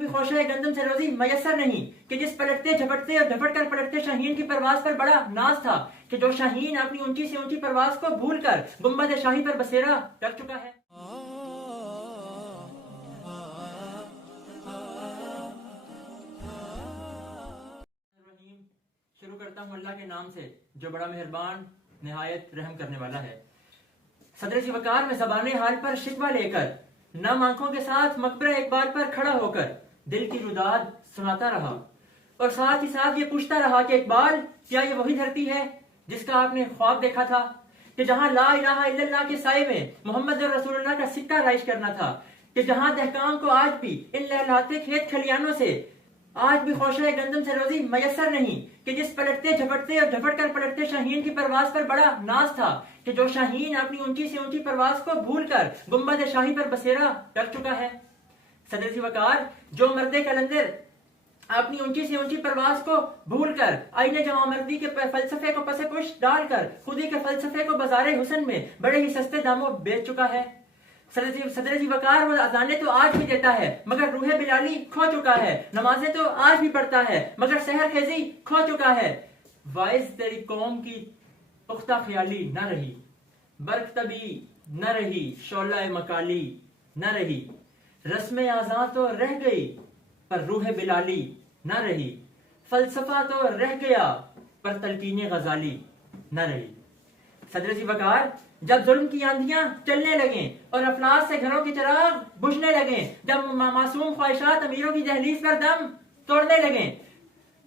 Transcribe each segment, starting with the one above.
بھی خوشہ گندم سے روزی میسر نہیں کہ جس پلٹتے جھپٹتے اور جھپٹ کر پلٹتے شاہین کی پرواز پر بڑا ناز تھا کہ جو شاہین اپنی اونچی سے اونچی پرواز کو بھول کر گنبد شاہی پر بسیرا کر چکا ہے۔ شروع کرتا ہوں اللہ کے نام سے جو بڑا مہربان نہایت رحم کرنے والا ہے۔ صدر سی وقار میں زبان حال پر شکوہ لے کر نم آنکھوں کے ساتھ مقبرہ اقبال پر کھڑا ہو کر دل کی روداد سناتا رہا اور ساتھ ہی ساتھ یہ پوچھتا رہا کہ اقبال کیا یہ وہی دھرتی ہے جس کا آپ نے خواب دیکھا تھا کہ جہاں لا الہ الا اللہ کے سائے میں محمد رسول اللہ کا سکہ رائش کرنا تھا، کہ جہاں دہقان کو آج بھی ان لہلاتے کھیت کھلیانوں سے آج بھی خوشہ گندم سے روزی میسر نہیں، کہ جس پلٹتے جھپٹتے اور جھپٹ کر پلٹتے شاہین کی پرواز پر بڑا ناز تھا کہ جو شاہین اپنی اونچی سے اونچی پرواز کو بھول کر گنبد شاہی پر بسیرا کر چکا ہے۔ صدر سی وقار جو مرد کلندر اپنی اونچی سے اونچی پرواز کو بھول کر آئین جوان مردی کے فلسفے کو پس پش ڈال کر خودی کے فلسفے کو بازار حسن میں بڑے ہی سستے داموں بیچ چکا ہے۔ صدر جی وقار وہ اذانیں تو آج بھی دیتا ہے مگر روح بلالی کھو چکا ہے، نمازیں تو آج بھی پڑھتا ہے مگر سحر خیزی کھو چکا ہے۔ وائز تیری قوم کی پختہ خیالی نہ رہی، برق طبی نہ رہی، شعلہ مکالی نہ رہی، رسم آزاں تو رہ گئی پر روح بلالی نہ رہی، فلسفہ تو رہ گیا پر تلقین غزالی نہ رہی۔ صدر سی وقار جب ظلم کی آندیاں چلنے لگیں اور افلاس سے گھروں کے چراغ بجھنے لگیں، جب معصوم خواہشات امیروں کی دہلیز پر دم توڑنے لگیں،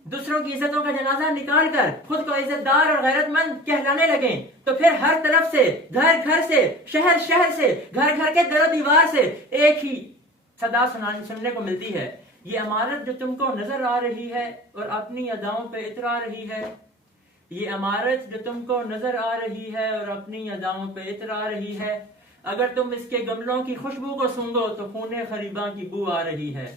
دوسروں کی عزتوں کا جنازہ نکال کر خود کو عزت دار اور غیرت مند کہلانے لگیں، تو پھر ہر طرف سے گھر گھر سے شہر شہر سے گھر گھر کے در و دیوار سے ایک ہی صدا سننے کو ملتی ہے، یہ عمارت جو تم کو نظر آ رہی ہے اور اپنی اداؤں پہ اترا رہی ہے، یہ عمارت جو تم کو نظر آ رہی ہے اور اپنی اداؤں پہ اترا رہی ہے، اگر تم اس کے گملوں کی خوشبو کو سونگو تو خون غریباں کی بو آ رہی ہے،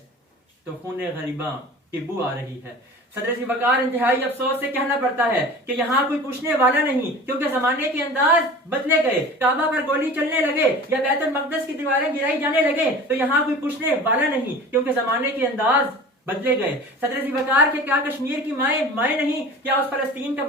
تو خون غریباں کی بو آ رہی ہے۔ صدر سی وقار انتہائی افسوس سے کہنا پڑتا ہے کہ یہاں کوئی پوچھنے والا نہیں، کیونکہ زمانے کے انداز بدلے گئے، کعبہ پر گولی چلنے لگے یا بیت المقدس کی دیواریں گرائی جانے لگے تو یہاں کوئی پوچھنے والا نہیں، کیونکہ زمانے کے انداز بدلے گئے۔ صدر سی وقار کے کیا کشمیر کی مائیں نہیں، کیا اس فلسطین کا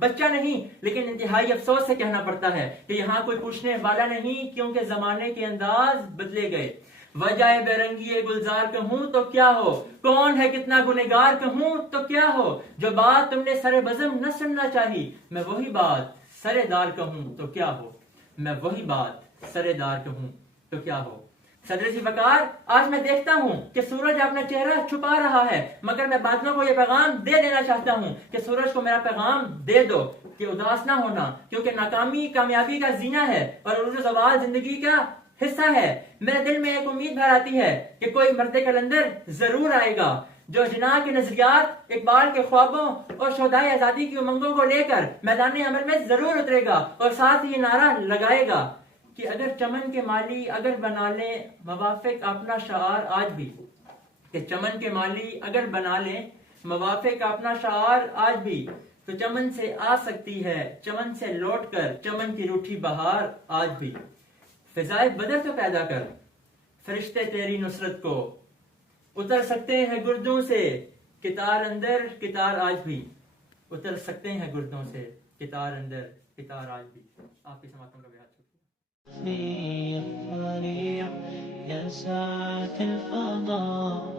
بچہ نہیں، لیکن انتہائی افسوس سے کہنا پڑتا ہے کہ یہاں کوئی پوچھنے والا نہیں، کیونکہ زمانے کے انداز بدلے گئے۔ وجہ بے رنگی گلزار کہوں تو کیا ہو، کون ہے کتنا گنہگار کہوں تو کیا ہو، جو بات تم نے سر بزم نہ سننا چاہی، میں وہی بات سر دار کہوں تو کیا ہو، میں وہی بات سر دار کہوں تو کیا ہو۔ صدر سی وقار آج میں دیکھتا ہوں کہ سورج اپنا چہرہ چھپا رہا ہے، مگر میں بادلوں کو یہ پیغام دے دینا چاہتا ہوں کہ سورج کو میرا پیغام دے دو کہ اداس نہ ہونا، کیونکہ ناکامی کامیابی کا زینہ ہے اور عروج و زوال زندگی کا حصہ ہے۔ میرے دل میں ایک امید بھر آتی ہے کہ کوئی مرد کلندر ضرور آئے گا جو جناح کے نظریات، اقبال کے خوابوں اور شہدائے آزادی کی امنگوں کو لے کر میدان عمل میں ضرور اترے گا اور ساتھ ہی یہ نعرہ لگائے گا کہ اگر چمن کے مالی اگر بنا لیں موافق اپنا شعار آج بھی، کہ چمن کے مالی اگر بنا لیں موافق اپنا شعار آج بھی، تو چمن سے آ سکتی ہے چمن سے لوٹ کر چمن کی روٹھی بہار آج بھی۔ فضائے بدر تو پیدا کر، فرشتے تیری نصرت کو اتر سکتے ہیں گردوں سے، کتار اندر کتار آج بھی اتر سکتے ہیں گردوں سے، کتار اندر کتار آج بھی۔ آپ کی سماعتوں کا بہت شکریہ۔ يا ساعة الفضاء